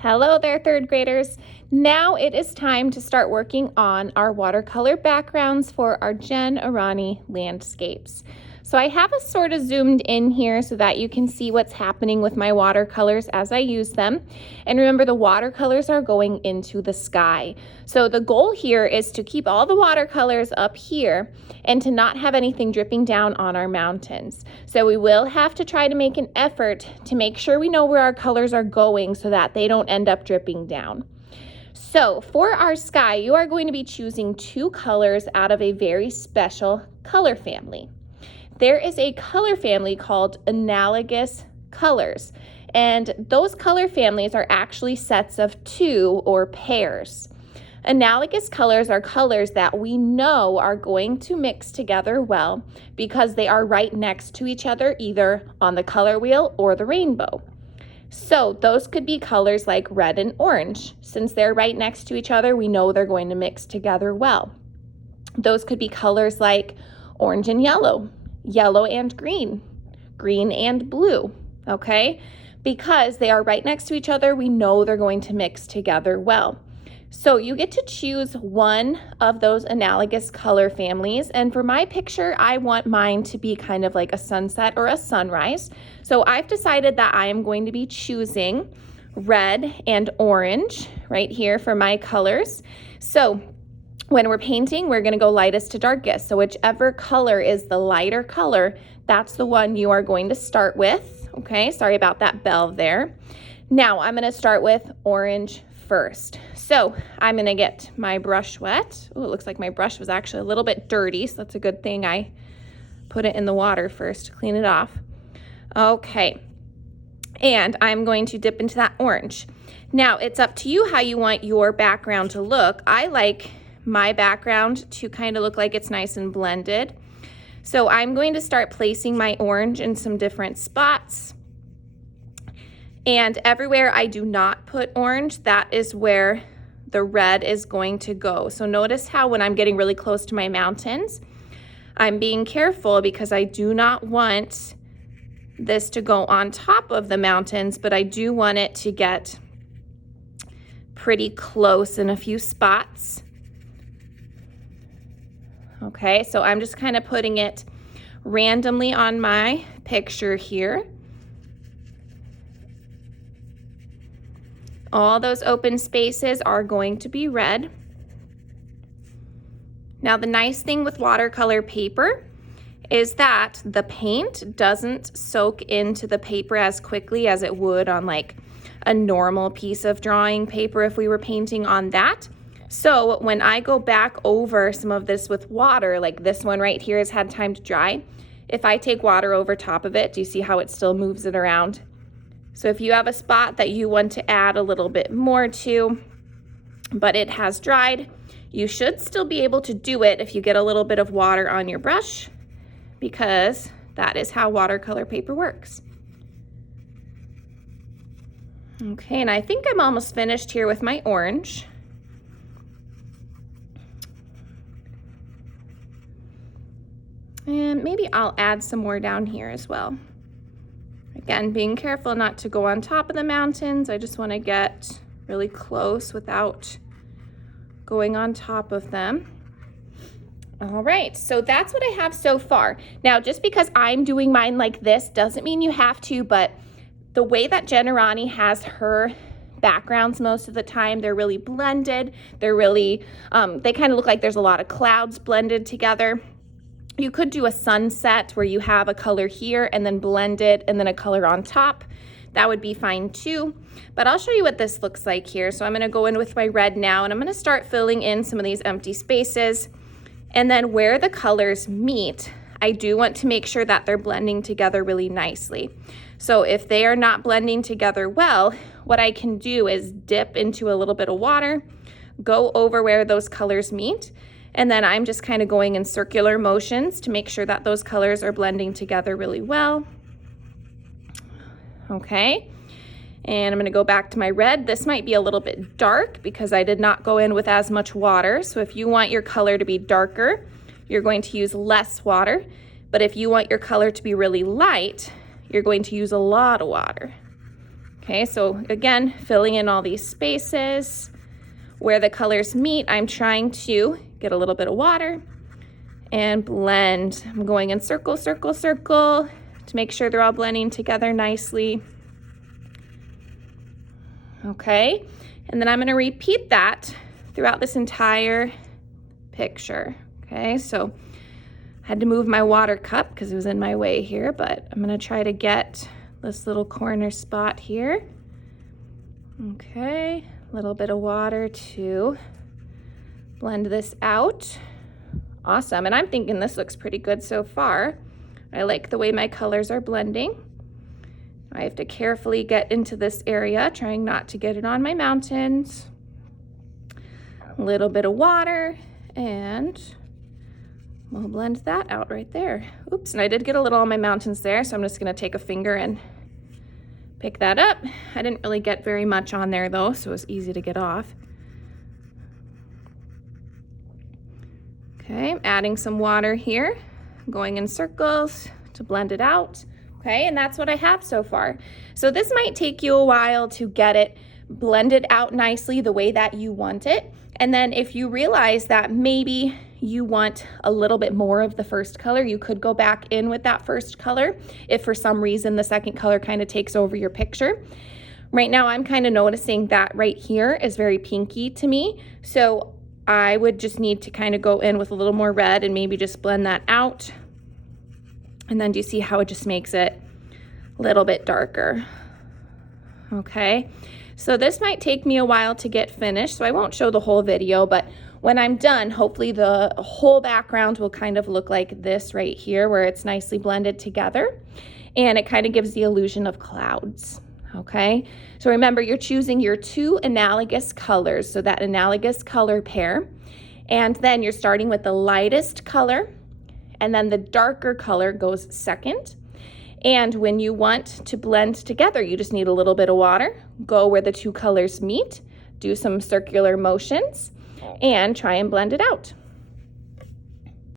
Hello there, third graders. Now it is time to start working on our watercolor backgrounds for our Aranyi landscapes. So I have us sort of zoomed in here so that you can see what's happening with my watercolors as I use them. And remember, the watercolors are going into the sky. So the goal here is to keep all the watercolors up here and to not have anything dripping down on our mountains. So we will have to try to make an effort to make sure we know where our colors are going so that they don't end up dripping down. So for our sky, you are going to be choosing two colors out of a very special color family. There is a color family called analogous colors, and those color families are actually sets of two or pairs. Analogous colors are colors that we know are going to mix together well because they are right next to each other, either on the color wheel or the rainbow. So those could be colors like red and orange. Since they're right next to each other, we know they're going to mix together well. Those could be colors like orange and yellow, yellow and green, green and blue, okay? Because they are right next to each other, we know they're going to mix together well. So you get to choose one of those analogous color families. And for my picture, I want mine to be kind of like a sunset or a sunrise. So I've decided that I am going to be choosing red and orange right here for my colors. So when we're painting, we're going to go lightest to darkest. So whichever color is the lighter color, that's the one you are going to start with. Okay, sorry about that bell there. Now I'm going to start with orange first. So I'm going to get my brush wet. Oh, it looks like my brush was actually a little bit dirty, so that's a good thing I put it in the water first to clean it off. Okay, and I'm going to dip into that orange. Now it's up to you how you want your background to look. I like my background to kind of look like it's nice and blended. So I'm going to start placing my orange in some different spots. And everywhere I do not put orange, that is where the red is going to go. So notice how when I'm getting really close to my mountains, I'm being careful because I do not want this to go on top of the mountains, but I do want it to get pretty close in a few spots. Okay, so I'm just kind of putting it randomly on my picture here. All those open spaces are going to be red. Now the nice thing with watercolor paper is that the paint doesn't soak into the paper as quickly as it would on like a normal piece of drawing paper if we were painting on that. So when I go back over some of this with water, like this one right here has had time to dry, if I take water over top of it, do you see how it still moves it around? So if you have a spot that you want to add a little bit more to, but it has dried, you should still be able to do it if you get a little bit of water on your brush, because that is how watercolor paper works. Okay, and I think I'm almost finished here with my orange. And maybe I'll add some more down here as well. Again, being careful not to go on top of the mountains. I just want to get really close without going on top of them. All right, so that's what I have so far. Now, just because I'm doing mine like this doesn't mean you have to, but the way that Aranyi has her backgrounds most of the time, they're really blended. They're really, they kind of look like there's a lot of clouds blended together. You could do a sunset where you have a color here and then blend it and then a color on top. That would be fine too. But I'll show you what this looks like here. So I'm going to go in with my red now and I'm going to start filling in some of these empty spaces. And then where the colors meet, I do want to make sure that they're blending together really nicely. So if they are not blending together well, what I can do is dip into a little bit of water, go over where those colors meet, and then I'm just kind of going in circular motions to make sure that those colors are blending together really well. Okay, and I'm going to go back to my red. This might be a little bit dark because I did not go in with as much water. So if you want your color to be darker, you're going to use less water. But if you want your color to be really light, you're going to use a lot of water. Okay, so again, filling in all these spaces. Where the colors meet, I'm trying to get a little bit of water and blend. I'm going in circle, circle, circle to make sure they're all blending together nicely. Okay, and then I'm gonna repeat that throughout this entire picture. Okay, so I had to move my water cup because it was in my way here, but I'm gonna try to get this little corner spot here. Okay, a little bit of water to blend this out. Awesome, and I'm thinking this looks pretty good so far. I like the way my colors are blending. I have to carefully get into this area, trying not to get it on my mountains. A little bit of water, and we'll blend that out right there. Oops, and I did get a little on my mountains there, so I'm just gonna take a finger and pick that up. I didn't really get very much on there though, so it was easy to get off. Okay, I'm adding some water here, going in circles to blend it out. Okay, and that's what I have so far. So this might take you a while to get it blended out nicely the way that you want it. And then if you realize that maybe you want a little bit more of the first color, you could go back in with that first color if for some reason the second color kind of takes over your picture. Right now I'm kind of noticing that right here is very pinky to me. So I would just need to kind of go in with a little more red and maybe just blend that out. And then do you see how it just makes it a little bit darker? Okay, so this might take me a while to get finished, so I won't show the whole video, but when I'm done, hopefully the whole background will kind of look like this right here, where it's nicely blended together, and it kind of gives the illusion of clouds. Okay, so remember, you're choosing your two analogous colors, so that analogous color pair, and then you're starting with the lightest color, and then the darker color goes second. And when you want to blend together, you just need a little bit of water, go where the two colors meet, do some circular motions, and try and blend it out.